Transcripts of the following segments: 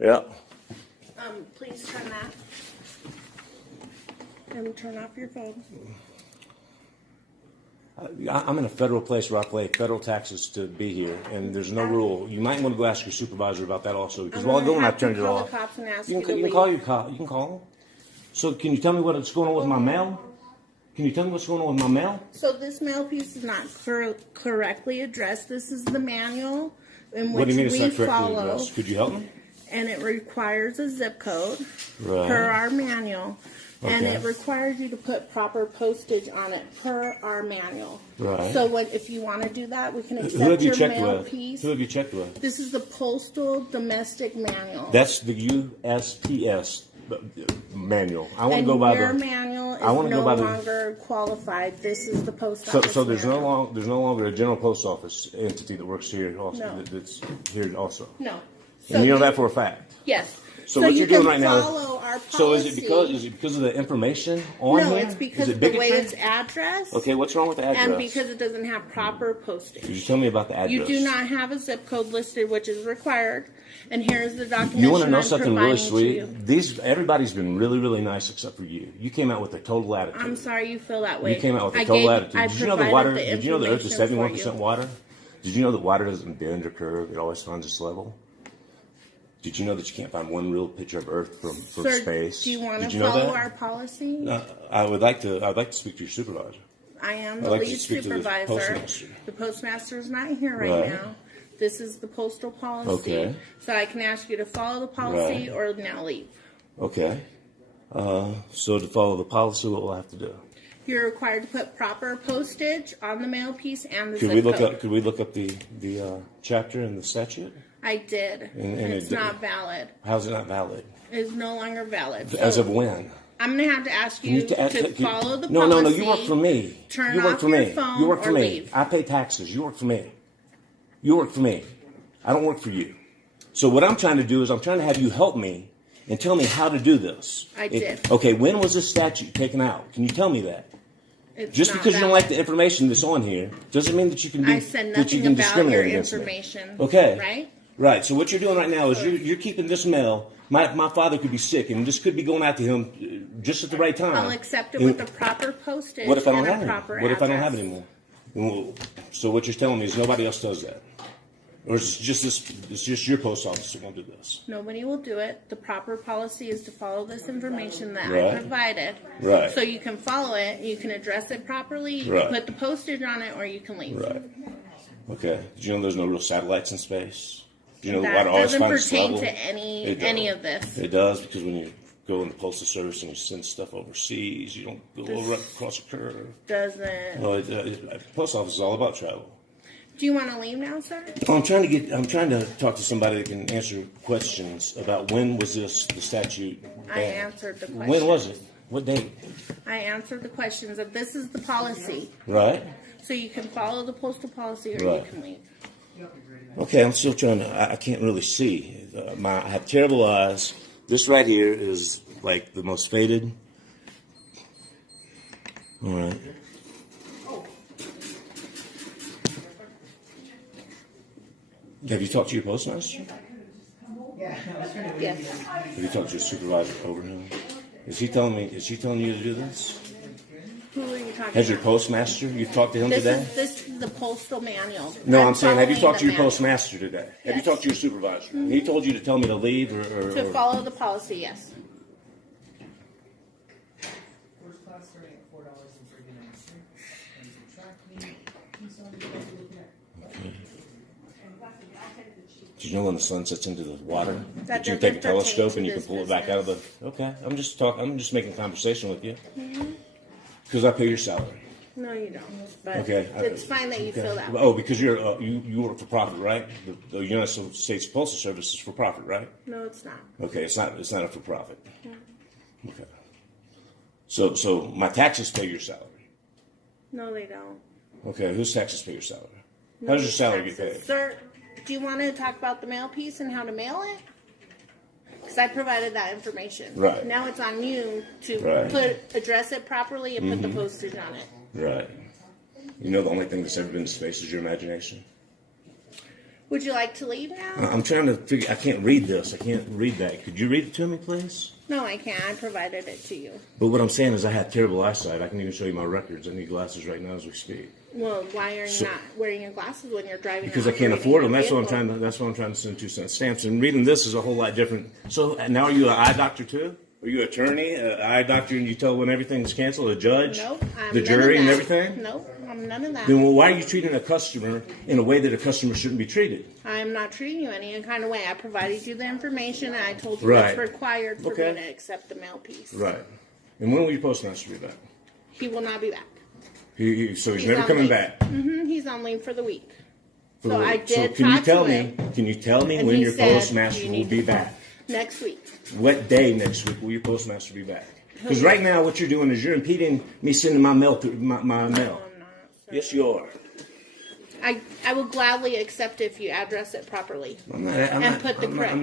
Yeah. Please turn that. And turn off your phone. I'm in a federal place where I pay federal taxes to be here, and there's no rule. You might want to go ask your supervisor about that also, because while I go and I turned it off. You can call your cop. You can call them. So can you tell me what's going on with my mail? Can you tell me what's going on with my mail? So this mail piece is not correctly addressed. This is the manual in which What do you mean it's we not correctly follow. addressed? Could you help me? And it requires a zip code Right. per our manual. Okay. And it requires you to put proper postage on it per our manual. Right. So if you want to do that, we can Who have accept you your checked mail with? piece. Who have you checked with? This is the Postal Domestic Manual. That's the USPS manual. I want And to go by your the. manual is I want to no go by the. longer qualified. This is the post So office there's manual. there's no longer a general post office entity that works here also. No. That's here also. No. And you know that for a fact. Yes. So what you're doing right now follow our So is policy. it because of the information on No, here? it's because is of it the way bigotry? it's addressed. Okay, what's wrong with the address? And because it doesn't have proper postage. Could you tell me about the address? You do not have a zip code listed, which is required. And here's the documentation. You want to know I'm something really providing to sweet? you. Everybody's been really, really nice except for you. You came out with a total attitude. I'm sorry you feel that way. You came out with a total attitude. Did you know the water? Did you know the Earth is 71% water? Did you know that water doesn't bend or curve? It always finds its level. Did you know that you can't find one real picture of Earth from Sir, space? do you want Did to you know follow that? our policy? I'd like to speak to your supervisor. I am I'd the like to lead speak to the supervisor. postmaster. The postmaster is not here right Right. now. This is the postal policy. Okay. So I can ask you to follow the policy Right. or now leave. Okay. So to follow the policy, what will I have to do? You're required to put proper postage on the mail piece and the Could zip we look code. up? Could we look up the chapter in the statute? I did. And It's not valid. How's it not valid? It's no longer valid. As So of when? I'm going to have to ask you to follow the policy. No. You work for me. Turn you work off for your me. phone You work for or me. leave. I pay taxes. You work for me. You work for me. I don't work for you. So what I'm trying to do is I'm trying to have you help me and tell me how to do this. I did. Okay, when was this statute taken out? Can you tell me that? It's Just not because you don't valid. like the information that's on here doesn't mean that you can do I said that you nothing can about discriminate your against me. information. Okay. Right? Right. So what you're doing right now is you're keeping this mail. My father could be sick, and this could be going out to him just at the right time. I'll accept it with the proper postage. What if I don't and have a any? proper What if I don't address. have any more? Well, so what you're telling me is nobody else does that, or is it just this? It's just your post office that won't do this. Nobody will do it. The proper policy is to follow this information that Right. I provided. Right. So you can follow it, you can address it properly, you Right. can put the postage on it, or you can leave. Right. Okay. Did you know there's no real satellites in space? Do you know the That water always doesn't finds its pertain level? to It any does. of this. It does, because when you go in the postal service and you send stuff overseas, you don't go over across a curve. Doesn't. No, post office is all about travel. Do you want to leave now, sir? I'm trying to talk to somebody that can answer questions about when was the statute I banned? answered the question. When was it? What date? I answered the questions of this is the policy. Right? So you can follow the postal policy or Right. you can leave. Okay, I'm still trying to, I can't really see. I have terrible eyes. This right here is like the most faded. All right. Have you talked to your postmaster? Yes. Have you talked to your supervisor over him? Is he telling you to do this? Who are you talking Has your about? postmaster, you've talked to him today? This is the postal manual. No, I'm saying, have you following talked to the your manual. postmaster today? Have you Yes. talked to your supervisor? He told you to tell me to leave To follow the policy, yes. First class starting at $4.39. Did you know when the sun sets into the water, That that you doesn't take a pertain telescope to and you can this pull it back out of the? business. Okay, I'm just making conversation with you because I pay your salary. No, you don't. But Okay, it's fine that you okay. feel that. Oh, because you work for profit, right? The United States Postal Service is for profit, right? No, it's not. Okay, it's not a for profit. Okay. So my taxes pay your salary. No, they don't. Okay, whose taxes pay your salary? No How does your salary get taxes. paid? Sir, do you want to talk about the mail piece and how to mail it? Because I provided that information. Right. Now it's on you to Right. address it properly and put the postage on it. Right. You know the only thing that's ever been to space is your imagination. Would you like to leave now? I'm trying to figure. I can't read this. I can't read that. Could you read it to me, please? No, I can't. I provided it to you. But what I'm saying is I have terrible eyesight. I can even show you my records. I need glasses right now as we speak. Well, why are you not wearing your glasses when you're driving? Because I can't afford them. That's what I'm trying to. That's what I'm trying to send 2-cent stamps. And reading this is a whole lot different. So now, are you an eye doctor too? Are you an attorney, an eye doctor, and you tell when everything's canceled? A judge, Nope. the jury, and everything? Nope. I'm none of that. Then why are you treating a customer in a way that a customer shouldn't be treated? I'm not treating you any kind of way. I provided you the information, and I told you Right. what's required for me to accept the mail piece. Right. And when will your postmaster be back? He will not be back. So he's never coming back. He's on leave for the week. For So the I week. did Can you talk tell to me? him, Can you tell me and when he your said, postmaster "You will need be to back? next week." What day next week will your postmaster be back? Because right now, what you're doing is you're impeding me sending my mail to my mail. I'm not, sir. Yes, you are. I will gladly accept if you address it properly. I'm not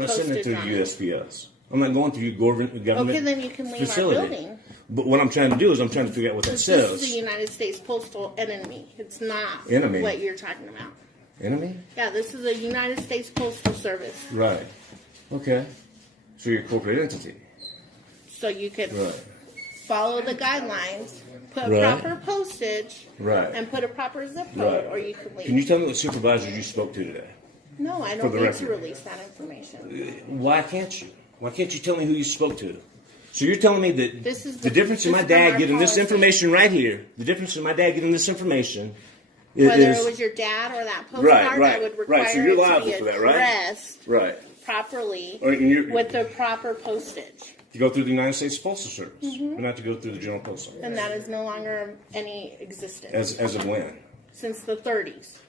sending it through on the it. USPS. I'm not going through government Okay, then you can leave facility. our building. But what I'm trying to do is I'm trying to figure out what that This says. is the United States Postal Enemy. It's not Enemy? what you're talking about. Enemy? Yeah, this is a United States Postal Service. Right. Okay. So you're a corporate entity. So you can Right. follow the guidelines, put Right. proper postage, Right. and put a proper zip code, Right. or you can leave. Can you tell me what supervisors you spoke to today? No, I For don't the need record. to release that information. Why can't you? Why can't you tell me who you spoke to? So you're telling me that This is the difference in this my is from dad our getting this policy. information right here, the difference in my dad getting this information is... Whether it was your dad or that postcard, right, I would require right. So you're it to liable be for that, right? addressed Right. properly Or you're, with the proper postage. to go through the United States Postal Service, but not to go through the General Post Office. And that is no longer any existence As of when? since the 30s.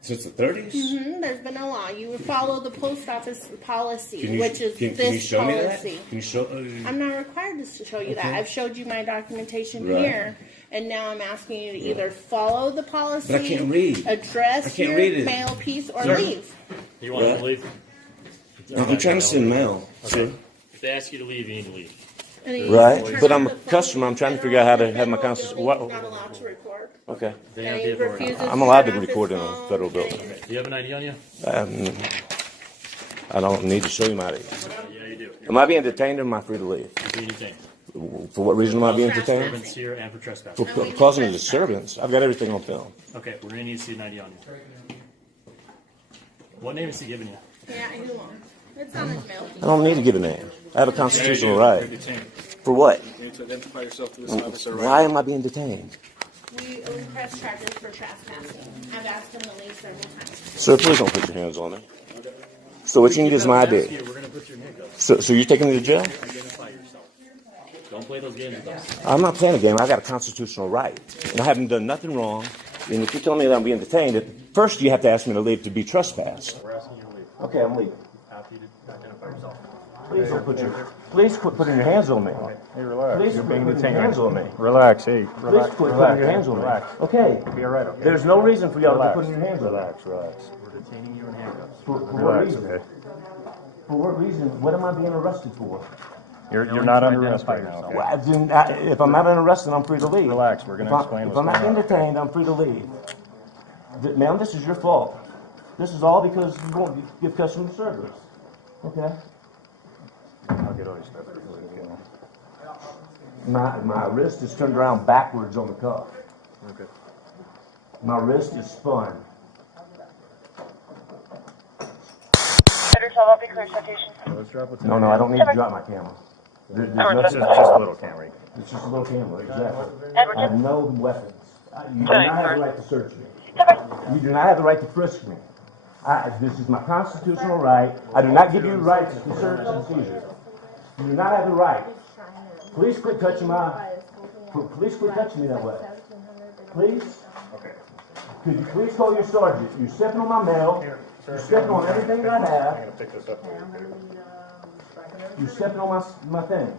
Since the 30s? There's been a law. You would follow the post office policy, Can you, which is can you this show me that? policy. Can you show? I'm not required to show you that. Okay. I've showed you my documentation Right. here, and now I'm asking you to either follow the policy, But I can't read. address I can't your read it. mail piece, or Sir? leave. You want What? to leave? I'm trying to send mail. Okay. If they ask you to leave, you need to leave. And then you Right. turn But off I'm a the phone. customer. I'm trying to figure out how to have my Federal conscious- building what- is not allowed to record. Okay. They And have he the authority. refuses I'm allowed turn to off his record in a phone. federal Okay. building. Do you have an ID on you? I don't need to show you my ID. Yeah, you do. Am I being detained or am I free to leave? You're being detained. For what reason am I being Trespassing. detained? Disturbance here and for trespass. For we need causing a trespass. disturbance. I've got everything on film. Okay, we're going to need to see an ID on you. What name is he giving you? Yeah, he won't. It's on his mail. I don't need to give a name. I have a constitutional right. Detained. For what? You need to identify yourself to this officer right Why am I being detained? We press charges for trespassing. I've asked him to leave several times. Sir, please don't put your hands on me. So what you need is my We're ID. going to put your handcuffs. So you're taking me to jail? Identify yourself. Don't play those games with us. I'm not playing a game. I got a constitutional right. And I haven't done nothing wrong. And if you tell me that I'm being detained, first you have to ask me to leave to be trespassed. We're asking you to leave. Okay, I'm leaving. After you to identify yourself. Please quit putting your hands on me. Hey, relax. Please You're quit being putting your detained. hands on me. Relax. Hey, Please relax. quit Relax. putting your hands on me. Relax. Okay. Be all right. Okay. There's no reason for y'all to be Relax. putting your hands on me. Relax. Relax. We're detaining you in handcuffs. For what Relax. reason? Okay. For what reason? What am I being arrested for? You're No, not you under arrest identify right now. yourself. Okay. Well, if I'm not under arrest, then I'm free to leave. Relax. We're gonna explain If what's I'm not going being on. detained, I'm free to leave. Ma'am, this is your fault. This is all because you won't give customer service. Okay. I'll get all your stuff. My wrist is turned around backwards on the cuff. Okay. My wrist is spun. Let's drop it. No, I don't need to drop my camera. There's This is nothing. just a little camera. It's just a little camera, exactly. I have no weapons. You do not have the right to search me. You do not have the right to frisk me. This is my constitutional right. I do not give you rights to search and seizure. You do not have the right. Please quit touching Please quit touching me that way. Please. Okay. Could you please call your sergeant? You're stepping on my mail. You're stepping on everything that I I'm have. gonna pick this up. You're stepping on my things.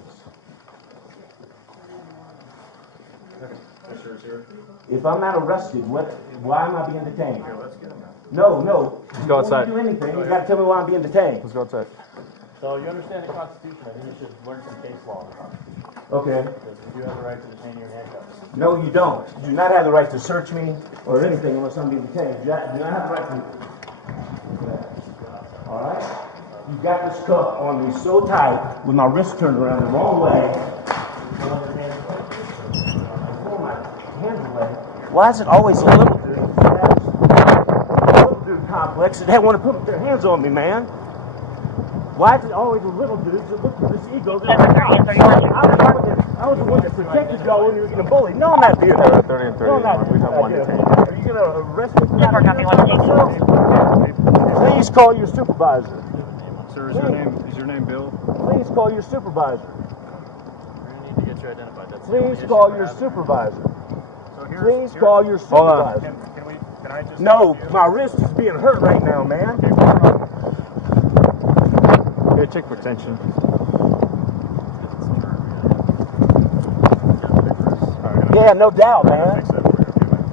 This yours here. If I'm not arrested, why am I being detained? Here, let's get him out. No. Let's go outside. Before you do anything, you got to tell me why I'm being detained. Let's go outside. So you understand the Constitution. I think you should learn some case law. Okay. Because you do have the right to detain you in handcuffs. No, you don't. You do not have the right to search me or anything unless I'm being detained. You do not have the right to All right? You got this cuff on me so tight with my wrist turned around the wrong way. Why is it always a little dude? Little dude complex that they want to put their hands on me, man. Why is it always the little dudes that look for this ego? I was the one that protected y'all when you were getting bullied. No, I'm not doing that. 30 and 30. No, I'm not We have one detained. Are you going to arrest me for that? Please call your supervisor. Sir, is your name Bill? Please call your supervisor. We're gonna need to get you identified. That's the only Please issue call we're your having. supervisor. So Please call your Hold on. supervisor. Can I just No, my wrist is being hurt right now, man. Here, check for tension. Yeah, no doubt, man. Fix that for you, okay, man?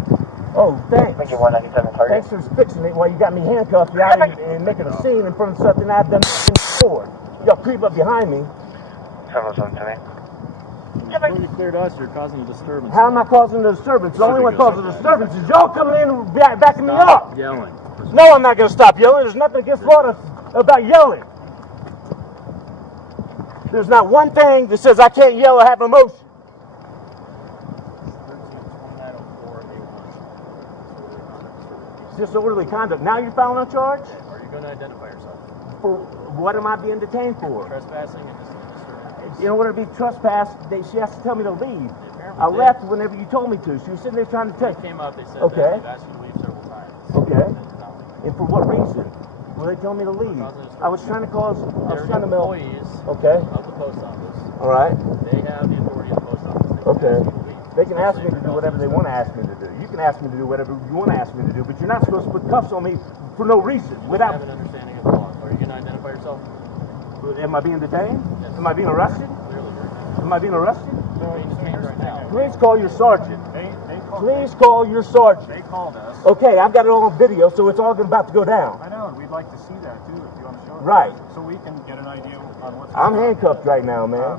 Oh, thanks. Thank you, 197 target. Thanks for fixing it while you got me handcuffed. You're out and making a scene in front of something I've done before. Y'all creep up behind me. 707 to me. Before you cleared us, you're causing a disturbance. How am I causing a disturbance? The only one causing a disturbance is y'all coming in and backing me up. Yelling. No, I'm not going to stop yelling. There's nothing against law about yelling. There's not one thing that says I can't yell or have emotion. 13-2904-A1. Disorderly conduct. Now you're filing a charge? Are you going to identify yourself? For what am I being detained for? Trespassing and disturbing. In order to be trespassed, she has to tell me to leave. Apparently I did. left whenever you told me to. She was sitting there trying to take. They came up, they said Okay. that they've asked you to leave several times. Okay. And it's not legal. And for what reason? Well, they told me to leave. I was trying to cause. I was They're trying to mail. employees Okay. of the post office. All right. They have the authority of the post office. Okay. They can ask They can ask you to leave. me to do whatever they want to ask me to do. You can ask me to do whatever you want to ask me to do, but you're not supposed to put cuffs on me for no reason. You Without. have an understanding of the law. Are you going to identify yourself? Am I being detained? Yes. Am I being arrested? Clearly, you're Am I being arrested? being detained right now. Please call your sergeant. They Please call your sergeant. They called us. Okay, I've got it all on video, so it's all about to go down. I know, and we'd like to see that too, if you want to show it. Right. So we can get an idea on what's I'm going on. handcuffed right now, man.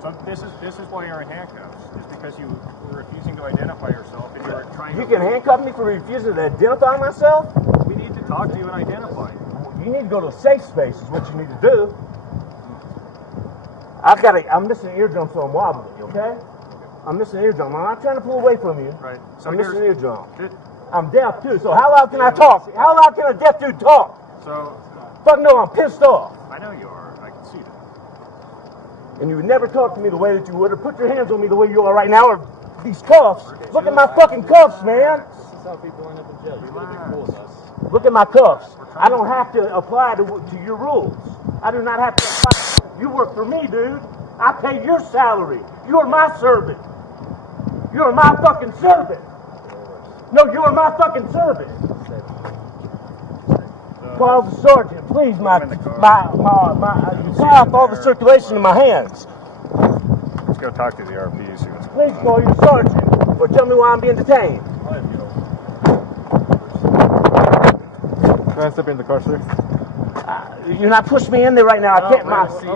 So this is why you're in handcuffs, is because you were refusing to identify yourself and you were trying You to... can handcuff me for refusing to identify myself? We need to talk to you and identify you. You need to go to a safe space is what you need to do. I'm missing an eardrum, so I'm wobbly, okay? I'm missing an eardrum. I'm not trying to pull away from you. Right. So I'm missing an here's- eardrum. Th- I'm deaf too, so how loud can I talk? How loud can a deaf dude talk? So, Fuck no, I'm pissed off. I know you are. I can see that. And you would never talk to me the way that you would, or put your hands on me the way you are right now, or these cuffs. Look at my fucking cuffs, man. This is how people end up in jail. You're going to be cool with us. Look at my cuffs. I don't have to apply to your rules. I do not have to apply. You work for me, dude. I pay your salary. You are my servant. You are my fucking servant. No, you are my fucking servant. Call the sergeant, please. You cut off all the circulation in my hands. Let's go talk to the RP, see what's Please call your sergeant, or tell me why I'm being detained. Can I step in the car, sir? You're not pushing me in there right now. I can't.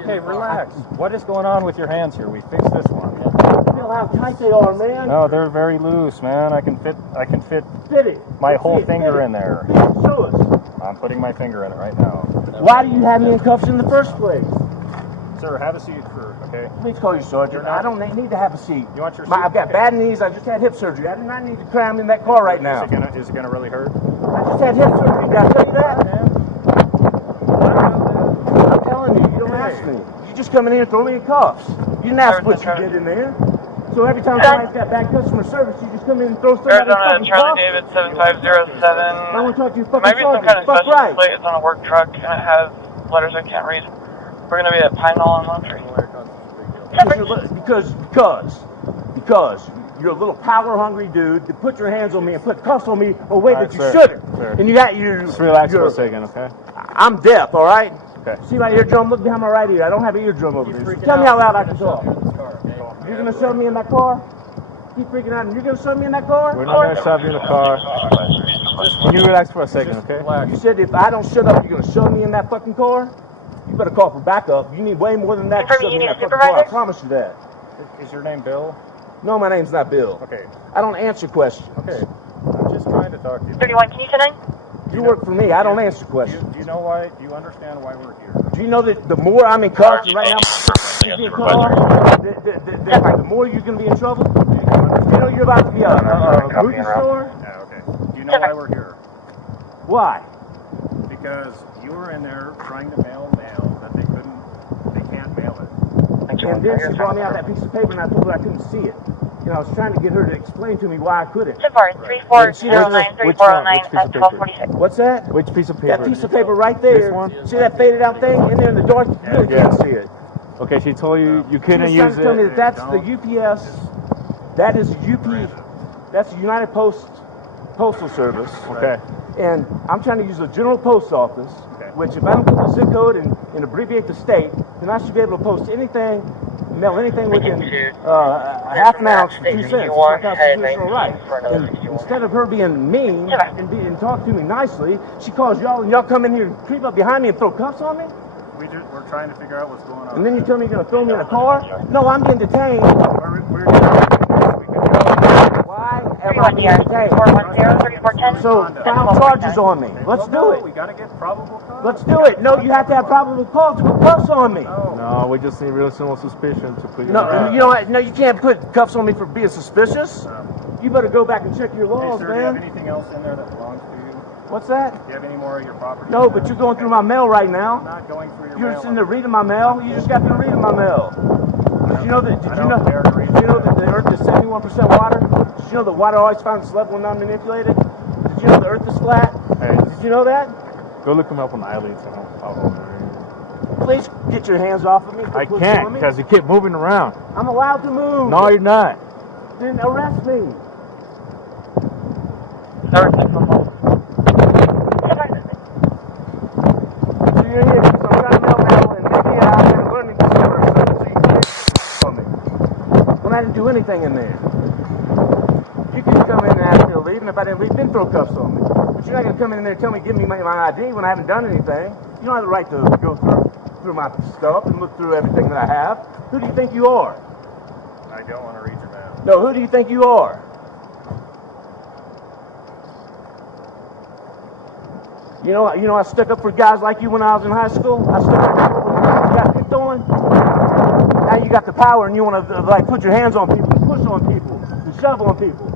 Okay, relax. What is going on with your hands here? We fixed this one. Feel how tight they are, man. No, they're very loose, man. I can fit Fit it. my Let's whole see it. finger Fit it. in there. Show us. I'm putting my finger in it right now. Why do you have me in cuffs in the first place? Sir, have a seat okay? Please call your sergeant. I don't need to have a seat. You want your I've got seat? bad knees. I just had hip surgery. I do not need to cram in that car right now. Is it gonna really hurt? I just had hip surgery. Did I tell you that? I'm telling you, you don't ask me. You just come in here and throw me in cuffs. You didn't ask what you did in there. So every time somebody's got bad customer service, you just come in and throw somebody in Arizona, fucking Charlie cuffs? David 7507. I want to talk to your There fucking might be some sergeant. kind of Fuck special right. plate. It's on a work truck and it has letters I can't read. We're gonna be at Pine Knoll and Lone Tree. Because you're a little power-hungry dude that put your hands on me and put cuffs on me a way that you sir. shouldn't. Sir. And you got you. Just relax for a second, okay? I'm deaf, all right? Okay. See my eardrum? Look behind my right ear. I don't have an eardrum over there. So tell me how loud I can talk. You're going to shove me in that car? Keep freaking out. You're going to shove me in that car? We're not gonna shove you in the car. Can you relax for a second, okay? You said if I don't shut up, you're going to shove me in that fucking car? You better call for backup. You need way more than that to shove me in that fucking car. I promise you that. Is your name Bill? No, my name's not Bill. Okay. I don't answer questions. Okay. I'm just trying to talk to you. 31, can you send in? You work for me. I don't answer questions. Do you know why? Do you understand why we're here? Do you know that the more I'm in cuffs right now, the more you're going to be in trouble? You know you're about to be a movie star? Yeah, okay. Do you know why we're here? Why? Because you were in there trying to mail mail that they can't mail it. And then she brought me out that piece of paper and I told her I couldn't see it. And I was trying to get her to explain to me why I couldn't. Safari 3409-3409-1246. What's that? Which piece of paper? That piece of paper right there. This one? See that faded out thing in there in the dark? You really can't see it. Okay, she told you you couldn't She was use trying to tell me it. that that's the UPS. That is That's the United Postal Service. Okay. And I'm trying to use a general post office, which if I don't put the zip code and abbreviate the state, then I should be able to post anything, mail anything within half an ounce for 2 cents. It's my constitutional right. And instead of her being mean and talk to me nicely, she calls y'all and y'all come in here and creep up behind me and throw cuffs on me? We're trying to figure out what's going on. And then you tell me you're going to throw me in a car? No, I'm getting detained. Why am I being detained? 410-3410. So file charges on me. Let's do it. We got to get probable cause. Let's do it. No, you have to have probable cause to put cuffs on me. No, we just need reasonable suspicion to put you No, around. you know what? No, you can't put cuffs on me for being suspicious. You better go back and check your Hey, laws, sir, do you have man. anything else in there that belongs to you? What's that? Do you have any more of your property? No, but you're going through my mail right I'm now. not going through your You're mail. sitting there reading my mail. You just got through reading my mail. Did you know that? Did I you don't know? dare to read Did you know that. that the Earth is 71% water? Did you know that water always finds its level when not manipulated? Did you know the Earth is flat? Hey, Did you know that? go look him up on iLeads and I'll Please get your hands off of me. I Quit can't pulling me. because you keep moving around. I'm allowed to move. No, you're not. Then arrest me. So you're here because I'm trying to mail mail and maybe I've been learning this ever so you can on me. When I didn't do anything in there. You can come in and ask me to leave, and if I didn't leave, then throw cuffs on me. But you're not going to come in there and tell me, give me my ID when I haven't done anything. You don't have the right to go through my stuff and look through everything that I have. Who do you think you are? I don't want to read your mail. No, who do you think you are? You know, I stuck up for guys like you when I was in high school. I stuck up for people when you got picked on. Now you got the power and you want to like put your hands on people, push on people, and shove on people.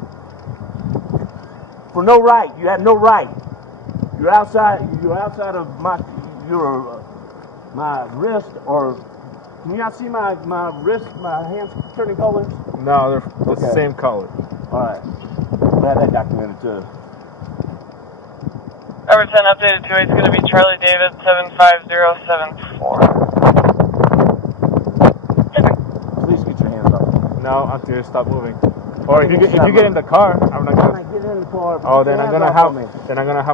For no right, you have no right. You're outside of my wrist, or can you not see my wrist, my hands turning colors? No, they're the Okay. same color. All right, I'm glad that documented too. Everton updated to it's going to be Charlie David 75074. Please get your hands off. No, I'm serious. Stop moving. Or if you get in the car, I'm not When gonna. I get in the car, Oh, then I'm gonna have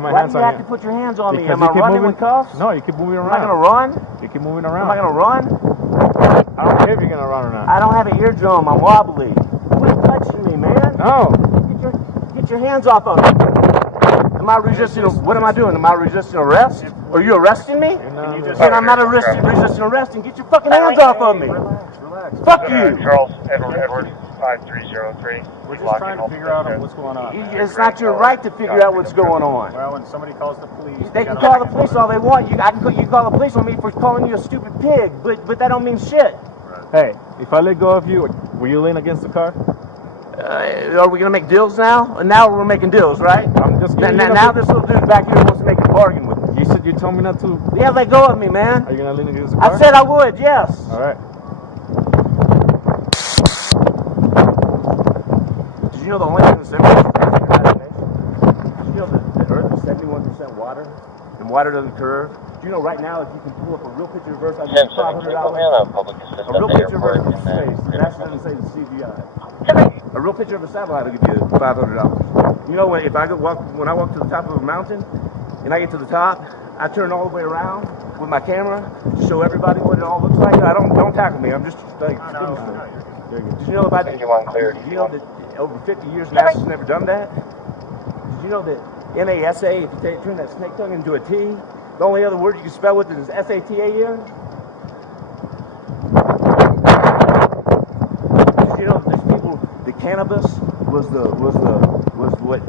my Why hands do you on have you. to put your hands on me? Because Am I you keep running moving. with cuffs? No, you keep moving Am I around. gonna run? You keep moving Am around. I gonna run? I don't care if you're gonna run or not. I don't have an eardrum. I'm wobbly. Quit touching me, man. No. Get your hands off of me. Am I resisting? What am I doing? Am I resisting arrest? Are you arresting me? No, no. And I'm not resisting arrest. And get your fucking hands off of me. Relax. Fuck you. Charles Edward 5303. We're just trying to figure out what's going on. It's not your right to figure out what's going on. Well, when somebody calls the police, They can gotta call the look police into all they want. You call the police on me for calling you a stupid pig, but that don't mean shit. Hey, if I let go of you, will you lean against the car? Are we gonna make deals now? Now we're making deals, right? I'm just giving you Now this little dude back here wants to make a bargain with me. You told me not to. Yeah, let go of me, man. Are you gonna lean against the car? I said I would, yes. All right. Did you know the only thing that's separate is the United Nations? Did you know that the Earth is 71% water, and water doesn't curve? Do you know right now if you can pull up a real picture of Earth, I give you $500. A real picture of Earth from space. And that doesn't say the CGI. A real picture of a satellite will give you $500. You know when I walk to the top of a mountain, and I get to the top, I turn all the way around with my camera to show everybody what it all looks like. Don't tackle me. I'm just like. Did you know about that? Did you know that over 50 years NASA's never done that? Did you know that NASA, if you turn that snake tongue into a T, the only other word you can spell with it is SATAN? Did you know that there's people? The cannabis was what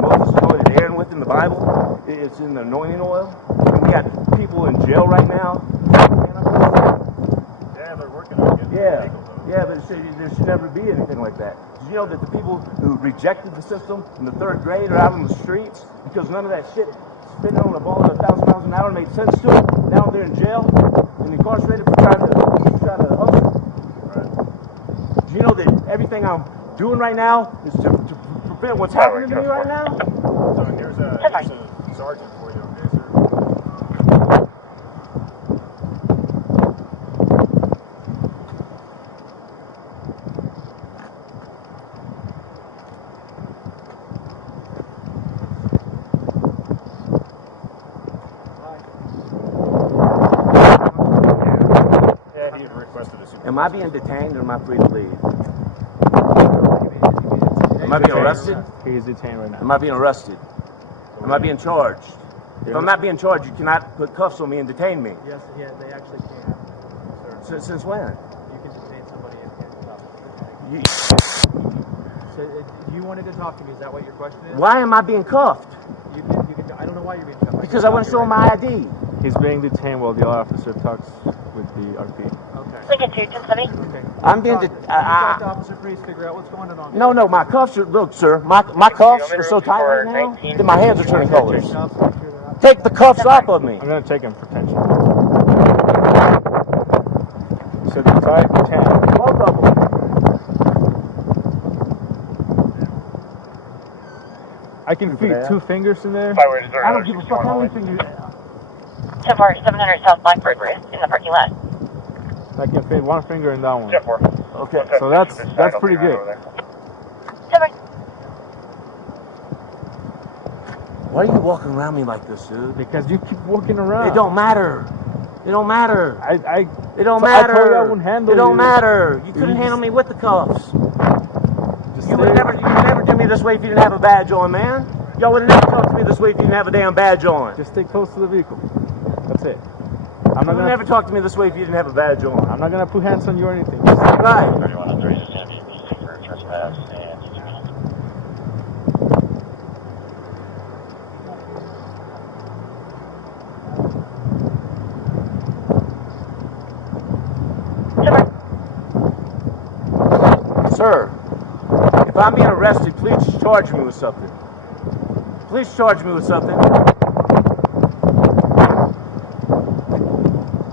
Moses oil he's erring with in the Bible. It's in the anointing oil. And we got people in jail right now. Yeah, they're working on getting it legal, though. Yeah, but there should never be anything like that. Did you know that the people who rejected the system in the 3rd grade are out on the streets because none of that shit spinning on a ball at 1,000 miles an hour made sense to them? Now they're in jail and incarcerated for trying to hustle. Right. Do you know that everything I'm doing right now is to prevent what's happening to me right now? So here's a sergeant for you, okay, sir? Yeah, he requested a supervisor. Am I being detained or am I free to leave? Am I being arrested? He is detained right now. Am I being arrested? Am I being charged? If I'm not being charged, you cannot put cuffs on me and detain me. Yes, yeah, they actually can. Since when? You can detain somebody in handcuffs. You, So you wanted to talk to me. Is that what your question is? why am I being cuffed? You can, I don't know why you're being cuffed. Because I want to show him my ID. He's being detained while the officer talks with the RP. Okay. Lincoln 21070. Okay. I'm being Talk to Officer Priest, figure out what's going on. No, my cuffs are, look, sir, my cuffs are so tight right now that my hands are turning colors. Take the cuffs off of me. I'm going to take him for tension. So the type 10. Both of them. I can feed 2 fingers in there. I don't give a fuck how many fingers. 700 South Blackbird, we're in the parking lot. I can fit 1 finger in that one. Jet 4. Okay. So that's pretty good. 7. Why are you walking around me like this, dude? Because you keep walking around. It don't matter. It don't matter. It don't So matter. I told you I wouldn't handle it don't you. matter. You couldn't just- handle me with the cuffs. Just You would never do me this way if you didn't have a badge on, man. Y'all would have never talked to me this way if you didn't have a damn badge on. Just stay close to the vehicle. That's it. I'm You not would gonna never talk to me this way if you didn't have a badge on. I'm not gonna put hands on you or anything. Right. 3103 is going to be used for trespass and Sir, if I'm being arrested, please charge me with something. Please charge me with something.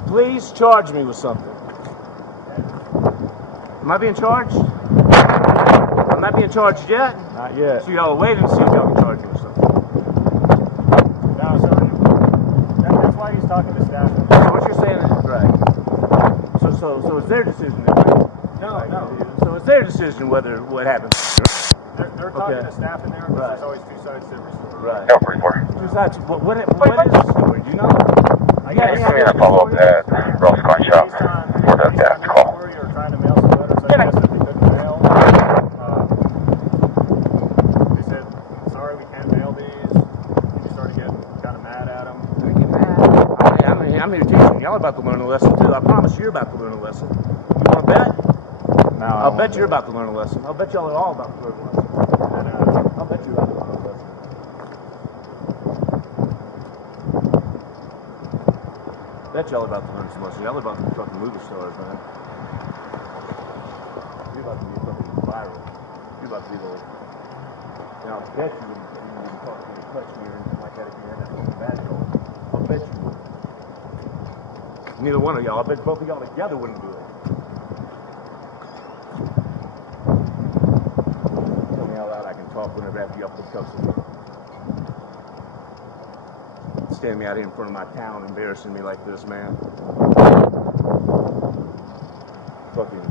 Please charge me with something. Am I being charged? I'm not being charged yet? Not yet. So y'all wait and see if y'all can charge me with something. No, so that's why he's talking to staff. So what you're saying is right. So it's their decision then, right? No. So it's their decision whether what happens. They're talking Okay. to staff in there because Right. there's always 2 sides to every story. Right. No 44. Two sides. What is the story? Do you know? I Yeah, I'm going to follow up at Ross Coin Shop for the death call. Or trying to mail some letters, I guess, that they couldn't mail. They said, sorry, we can't mail these. And you started getting kind of mad at them. I'm here teaching. Y'all about to learn a lesson too. I promise you're about to learn a lesson. You want to bet? No, I'll bet you're about to learn a lesson. I'll bet y'all are all about to learn a lesson. And, I'll bet you're about to learn a lesson. Bet y'all about to learn some lessons. Y'all about to be fucking movie stars, man. You're about to be fucking viral. You're about to be the. You know, I bet you wouldn't talk to me, touch me, or anything like that if you had that fucking badge on. I'll bet you would. Neither one of y'all. I bet both of y'all together wouldn't do it. Tell me how loud I can talk whenever after y'all put cuffs on me. Standing me out here in front of my town, embarrassing me like this, man. Fucking.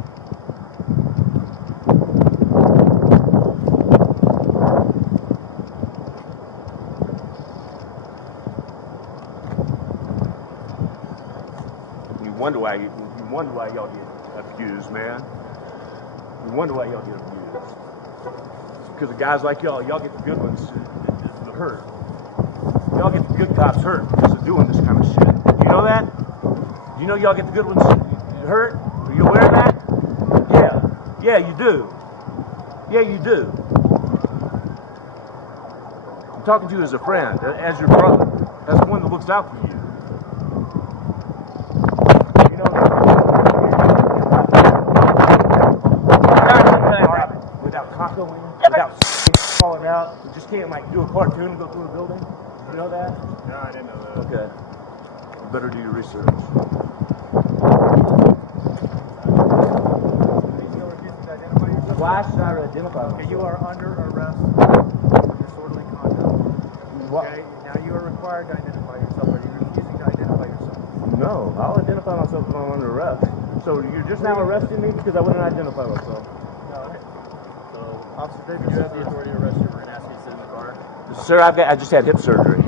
You wonder why y'all get abused, man. You wonder why y'all get abused. It's because of guys like y'all get the good ones that hurt. Y'all get the good cops hurt because of doing this kind of shit. You know that? You know y'all get the good ones hurt? Are you aware of that? Yeah, you do. Yeah, you do. talking to you as a friend, as your brother, as one that looks out for you. You know, without tacoing, without falling out, you just can't like do a cartoon and go through a building. You know that? No, I didn't know that. Okay. You better do your research. Why should I identify myself? Okay, you are under arrest for disorderly conduct. What? Okay, now you are required to identify yourself. Are you refusing to identify yourself? No, I'll identify myself when I'm under arrest. So you're just now arresting me because I wouldn't identify myself. No. So, Officer Davis, you have the authority to arrest you. We're going to ask you to sit in the car. Sir, I just had hip surgery.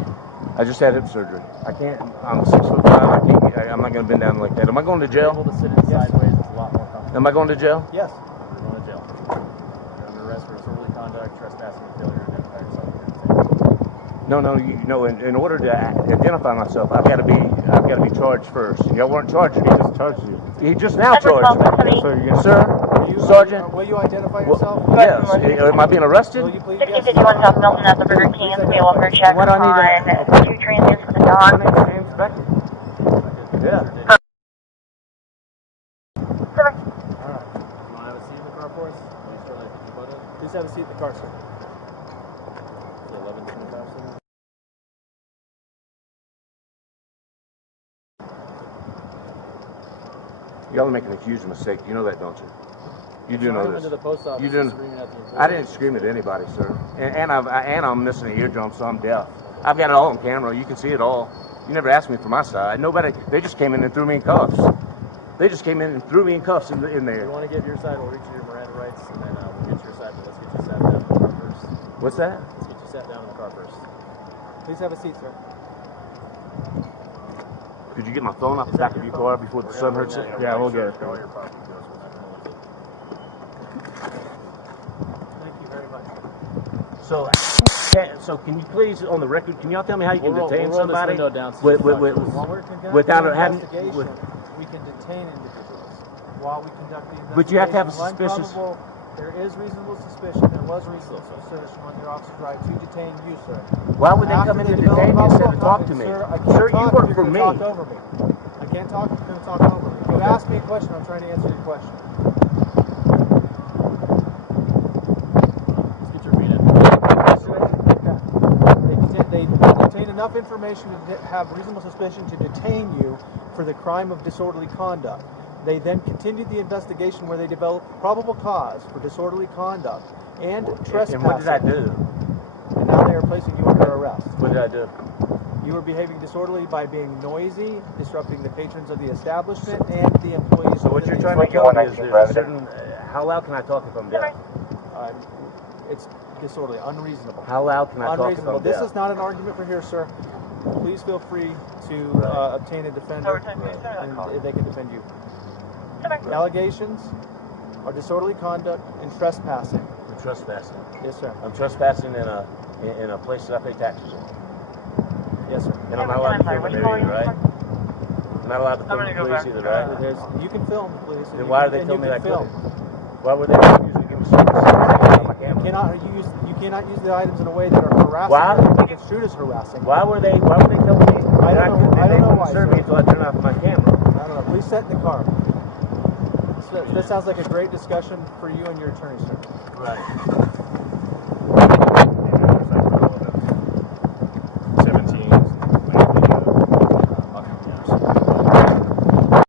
I just had hip surgery. I can't. I'm 6'5". I can't. I'm not going to bend down like that. Am I going to You're able jail? to sit in sideways. It's a lot more comfortable. Am I going to jail? Yes. You're going to jail. You're under arrest for disorderly conduct, trespassing, and failure to identify yourself. No. In order to identify myself, I've got to be charged first. Y'all weren't charging me. He just charged you. He just now charged me. So you're gonna Sir, Sergeant. Will you identify yourself? Yes. Am I being arrested? Will you please? 5051 South Milton at the Burger King is a welfare check What do I need on 2 transients with a dog. My name's James Beckett. Yeah. Sir, You want to have a seat in the car for us? Make sure that you put it. Please have a seat in the car, sir. Is it 11:25, sir? Y'all are making a huge mistake. You know that, don't you? You do know Into this. the post office. You didn't. Screaming at the employees. I didn't scream at anybody, sir. And I'm missing an eardrum, so I'm deaf. I've got it all on camera. You can see it all. You never asked me for my side. Nobody. They just came in and threw me in cuffs. They just came in and threw me in cuffs in If you there. want to give your side, we'll reach your Miranda rights, and then we'll get your side. But let's get you sat down in the car first. What's that? Let's get you sat down in the car first. Please have a seat, sir. Could you get my phone off the back of your car before the sun hurts it? Yeah, we'll get it. All your property goes. We're not going to Thank you very much. So can you please, on the record, can y'all tell me how you can We'll detain roll this somebody window down so with, you can with, talk with, to us. While we're conducting without the having? investigation, With, we can detain individuals. While we conduct the investigation, But you have to have a when suspicious- probable, there is reasonable suspicion. There was reasonable suspicion on your officer's right to detain you, sir. why would they After come in they to develop detain me instead of probable talk to me? Sir, I can't Sir, talk you if work you're for gonna me. Talk over me. I can't talk if you're going to talk over me. You asked me a question. I'm trying to answer your question. Let's get your feet in. They obtain enough information to have reasonable suspicion to detain you for the crime of disorderly conduct. They then continued the investigation where they developed probable cause for disorderly conduct and trespassing. And what did I do? And now they are placing you under arrest. What did I do? You were behaving disorderly by being noisy, disrupting the patrons of the establishment and the employees. So what within you're the trying to tell me is there's a certain. How loud can I talk if I'm deaf? It's disorderly, unreasonable. How loud can I talk if Unreasonable. I'm This deaf? is not an argument for here, sir. Please feel free to obtain a defender, and they can defend you. Allegations are disorderly conduct and trespassing. I'm trespassing. Yes, sir. I'm trespassing in a place that I pay taxes in. Yes, sir. And I'm not allowed to film it there either, right? I'm not allowed to film the police either, right? You can film, please. Then why are they and telling me you that I can film. couldn't? Why were they refusing to give me service on my camera? You cannot use the items in a way that are harassing. Why? Or construed as harassing. Why were they telling me I don't know. I don't know why, serve sir. me until I turn off my camera? I don't know. Please sit in the car. This sounds like a great discussion for you and your attorney, sir. Right.